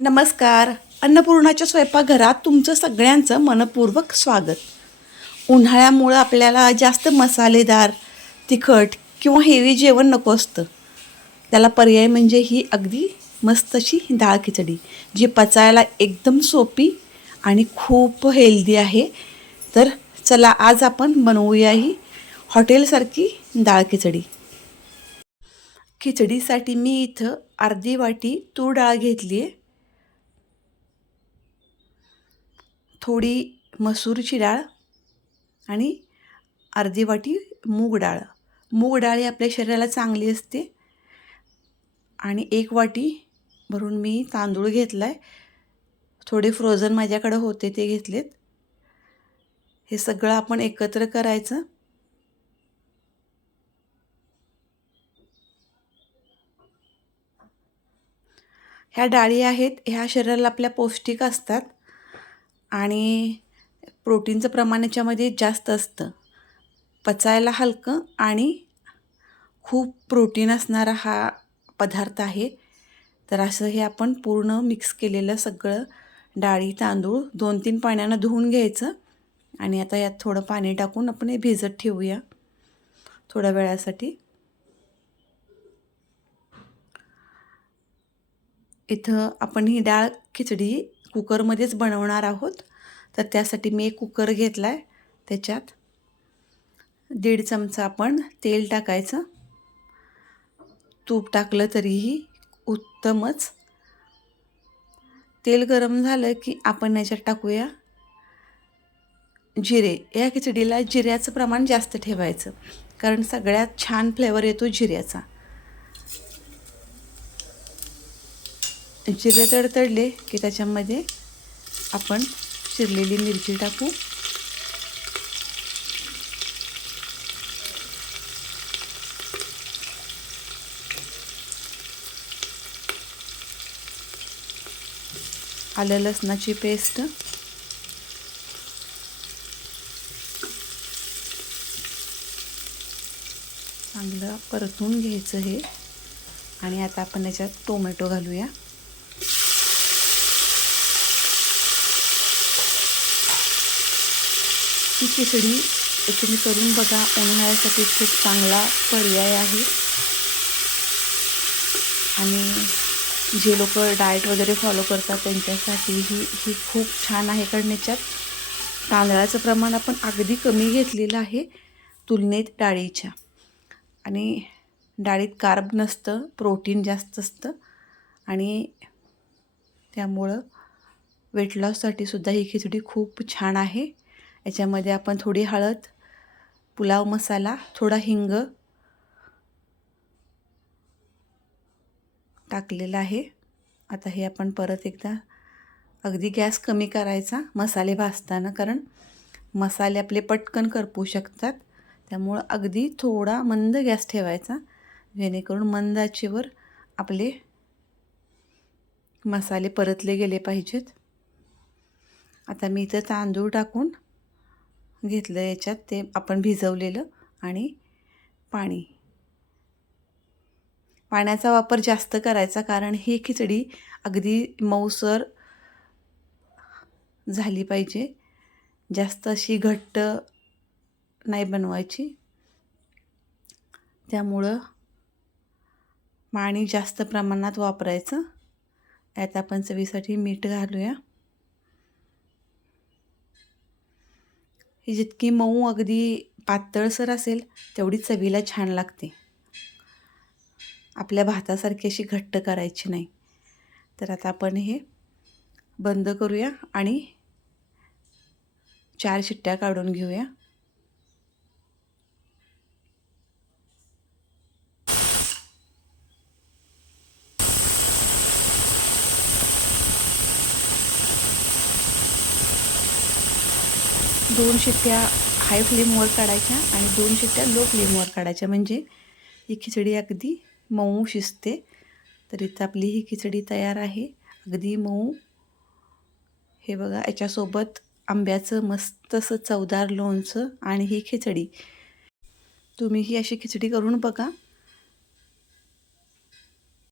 नमस्कार. अन्नपूर्णाच्या स्वयंपाकघरात तुमचं सगळ्यांचं मनपूर्वक स्वागत. उन्हाळ्यामुळं आपल्याला जास्त मसालेदार तिखट किंवा हेवी जेवण नको असतं. त्याला पर्याय म्हणजे ही अगदी मस्त अशी डाळ खिचडी जी पचायला एकदम सोपी आणि खूप हेल्दी आहे. तर चला आज आपण बनवूया ही हॉटेलसारखी डाळ खिचडी. खिचडीसाठी मी इथं अर्धी वाटी तूर डाळ घेतली आहे थोडी मसूरची डाळ आणि अर्धी वाटी मूग डाळ. मूग डाळ ही आपल्या शरीराला चांगली असते. आणि एक वाटी भरून मी तांदूळ घेतला आहे थोडे फ्रोझन माझ्याकडं होते ते घेतलेत. हे सगळं आपण एकत्र करायचं. ह्या डाळी आहेत ह्या शरीराला आपल्या पौष्टिक असतात. आणि प्रोटीनचं प्रमाण याच्यामध्ये जास्त असतं. पचायला हलकं आणि खूप प्रोटीन असणारा हा पदार्थ आहे. तर असं हे आपण पूर्ण मिक्स केलेलं सगळं डाळी तांदूळ दोन तीन पाण्यानं धुवून घ्यायचं. आणि आता यात थोडं पाणी टाकून आपण हे भिजत ठेवूया थोड्या वेळासाठी. इथं आपण ही डाळ खिचडी कुकरमध्येच बनवणार आहोत. तर त्यासाठी मी एक कुकर घेतला आहे त्याच्यात दीड चमचा आपण तेल टाकायचं. तूप टाकलं तरीही उत्तमच. तेल गरम झालं की आपण याच्यात टाकूया जिरे. या खिचडीला जिऱ्याचं प्रमाण जास्त ठेवायचं. कारण सगळ्यात छान फ्लेवर येतो जिऱ्याचा. जिरे तडतडले की त्याच्यामध्ये आपण चिरलेली मिरची टाकू. आलं लसणाची पेस्ट. चांगलं परतून घ्यायचं हे. आणि आता आपण याच्यात टोमॅटो घालूया. ही खिचडी तुम्ही करून बघा. उन्हाळ्यासाठी खूप चांगला पर्याय आहे. आणि जे लोक डाएट वगैरे फॉलो करतात त्यांच्यासाठी ही ही खूप छान आहे कारण याच्यात तांदळाचं प्रमाण आपण अगदी कमी घेतलेलं आहे तुलनेत डाळीच्या. आणि डाळीत कार्ब नसतं प्रोटीन जास्त असतं. आणि त्यामुळं वेट लॉससाठी सुद्धा ही खिचडी खूप छान आहे. याच्यामध्ये आपण थोडी हळद पुलाव मसाला थोडा हिंग टाकलेला आहे. आता हे आपण परत एकदा अगदी गॅस कमी करायचा मसाले भाजताना कारण मसाले आपले पटकन करपू शकतात. त्यामुळं अगदी थोडा मंद गॅस ठेवायचा जेणेकरून मंदाचेवर आपले मसाले परतले गेले पाहिजेत. आता मी इथं तांदूळ टाकून घेतलं याच्यात ते आपण भिजवलेलं आणि पाणी. पाण्याचा वापर जास्त करायचा कारण ही खिचडी अगदी मऊसर झाली पाहिजे. जास्त अशी घट्ट नाही बनवायची. त्यामुळं पाणी जास्त प्रमाणात वापरायचं. यात आपण चवीसाठी मीठ घालूया. ही जितकी मऊ अगदी पातळसर असेल तेवढी चवीला छान लागते. आपल्या भातासारखी अशी घट्ट करायची नाही. तर आता आपण हे बंद करूया आणि चार शिट्ट्या काढून घेऊया. दोन शिट्ट्या हाय फ्लेमवर काढायच्या आणि दोन शिट्ट्या लो फ्लेमवर काढायच्या. म्हणजे ही खिचडी अगदी मऊ शिजते. तर इथं आपली ही खिचडी तयार आहे. अगदी मऊ. हे बघा याच्यासोबत आंब्याचं मस्त असं चवदार लोणचं आणि ही खिचडी. तुम्ही ही अशी खिचडी करून बघा.